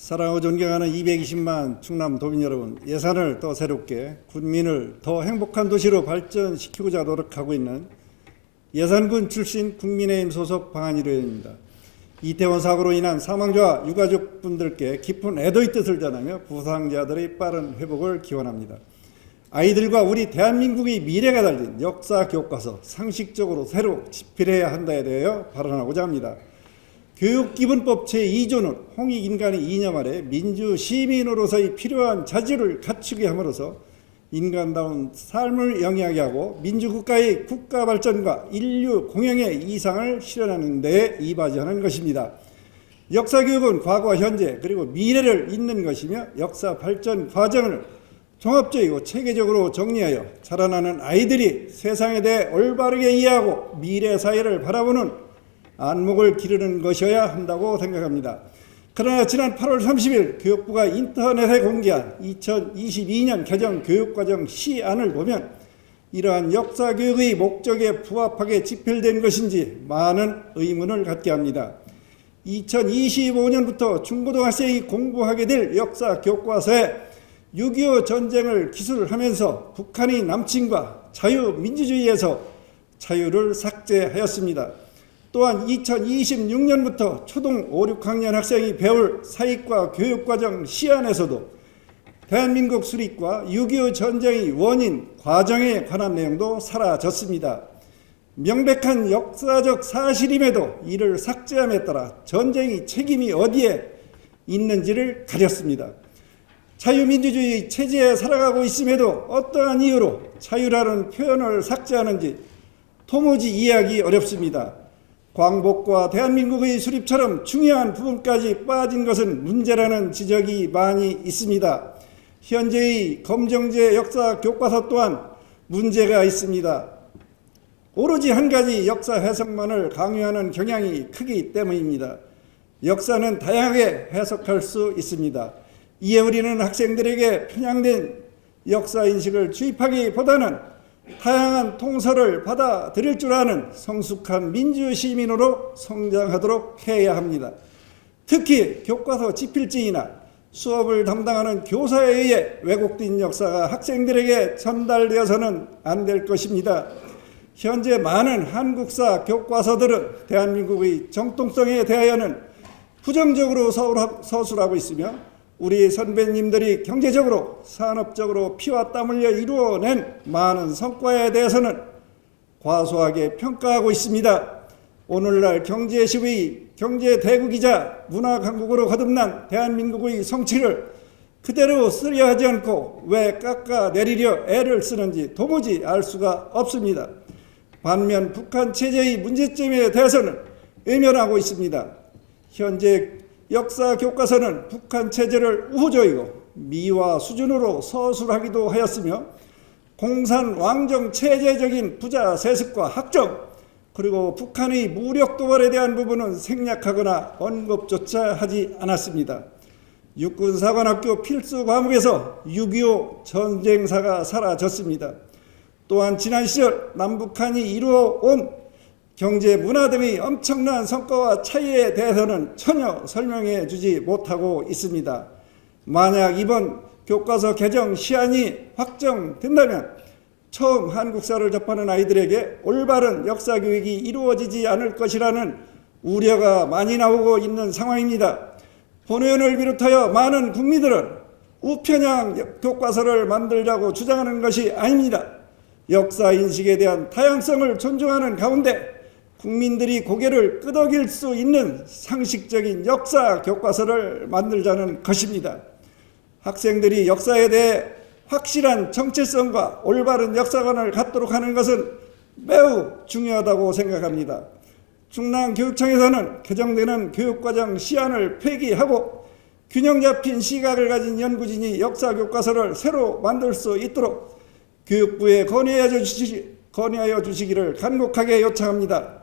사랑하고 존경하는 220만 충남 도민 여러분, 예산을 더 새롭게 군민을 더 행복한 도시로 발전시키고자 노력하고 있는 예산군 출신 국민의힘 소속 방한일의원입니다. 이태원 사고로 인한 사망자와 유가족분들께 깊은 애도의 뜻을 전하며 부상자들의 빠른 회복을 기원합니다. 아이들과 우리 대한민국의 미래가 달린 역사 교과서 상식적으로 새로 집필해야 한다에 대하여 발언하고자 합니다. 교육기본법 제2조는 홍익 인간의 이념 아래 민주 시민으로서의 필요한 자질을 갖추게 함으로써 인간다운 삶을 영위하게 하고 민주국가의 국가 발전과 인류 공영의 이상을 실현하는 데 이바지하는 것입니다. 역사 교육은 과거와 현재 그리고 미래를 잇는 것이며 역사 발전 과정을 종합적이고 체계적으로 정리하여 자라나는 아이들이 세상에 대해 올바르게 이해하고 미래 사회를 바라보는 안목을 기르는 것이어야 한다고 생각합니다. 그러나 지난 8월 30일 교육부가 인터넷에 공개한 2022년 개정 교육과정 시안을 보면 이러한 역사교육의 목적에 부합하게 집필된 것인지 많은 의문을 갖게 합니다. 2025년부터 중고등학생이 공부하게 될 역사 교과서에 6.25 전쟁을 기술하면서 북한의 남침과 자유민주주의에서 자유를 삭제하였습니다. 또한 2026년부터 초등 5, 6학년 학생이 배울 사익과 교육과정 시안에서도 대한민국 수립과 6.25 전쟁의 원인, 과정에 관한 내용도 사라졌습니다. 명백한 역사적 사실임에도 이를 삭제함에 따라 전쟁의 책임이 어디에 있는지를 가렸습니다. 자유민주주의 체제에 살아가고 있음에도 어떠한 이유로 자유라는 표현을 삭제하는지 도무지 이해하기 어렵습니다. 광복과 대한민국의 수립처럼 중요한 부분까지 빠진 것은 문제라는 지적이 많이 있습니다. 현재의 검정제 역사 교과서 또한 문제가 있습니다. 오로지 한 가지 역사 해석만을 강요하는 경향이 크기 때문입니다. 역사는 다양하게 해석할 수 있습니다. 이에 우리는 학생들에게 편향된 역사 인식을 주입하기보다는 다양한 통설을 받아들일 줄 아는 성숙한 민주 시민으로 성장하도록 해야 합니다. 특히 교과서 집필지이나 수업을 담당하는 교사에 의해 왜곡된 역사가 학생들에게 전달되어서는 안 될 것입니다. 현재 많은 한국사 교과서들은 대한민국의 정통성에 대하여는 부정적으로 서술하고 있으며 우리 선배님들이 경제적으로 산업적으로 피와 땀 흘려 이루어낸 많은 성과에 대해서는 과소하게 평가하고 있습니다. 오늘날 경제시의 경제 대국이자 문화 강국으로 거듭난 대한민국의 성취를 그대로 쓰려 하지 않고 왜 깎아내리려 애를 쓰는지 도무지 알 수가 없습니다. 반면 북한 체제의 문제점에 대해서는 외면하고 있습니다. 현재 역사 교과서는 북한 체제를 우호적이고 미화 수준으로 서술하기도 하였으며 공산 왕정 체제적인 부자 세습과 학정 그리고 북한의 무력 도발에 대한 부분은 생략하거나 언급조차 하지 않았습니다. 육군사관학교 필수 과목에서 6.25 전쟁사가 사라졌습니다. 또한 지난 시절 남북한이 이루어온 경제, 문화 등의 엄청난 성과와 차이에 대해서는 전혀 설명해 주지 못하고 있습니다. 만약 이번 교과서 개정 시안이 확정된다면 처음 한국사를 접하는 아이들에게 올바른 역사 교육이 이루어지지 않을 것이라는 우려가 많이 나오고 있는 상황입니다. 본 의원을 비롯하여 많은 국민들은 우편향 교과서를 만들자고 주장하는 것이 아닙니다. 역사 인식에 대한 다양성을 존중하는 가운데 국민들이 고개를 끄덕일 수 있는 상식적인 역사 교과서를 만들자는 것입니다. 학생들이 역사에 대해 확실한 정체성과 올바른 역사관을 갖도록 하는 것은 매우 중요하다고 생각합니다. 충남교육청에서는 개정되는 교육과정 시안을 폐기하고 균형 잡힌 시각을 가진 연구진이 역사 교과서를 새로 만들 수 있도록 교육부에 건의하여, 주시, 건의하여 주시기를 간곡하게 요청합니다.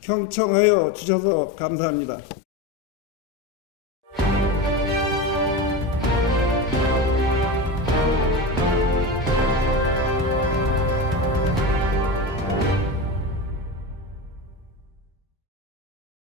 경청하여 주셔서 감사합니다.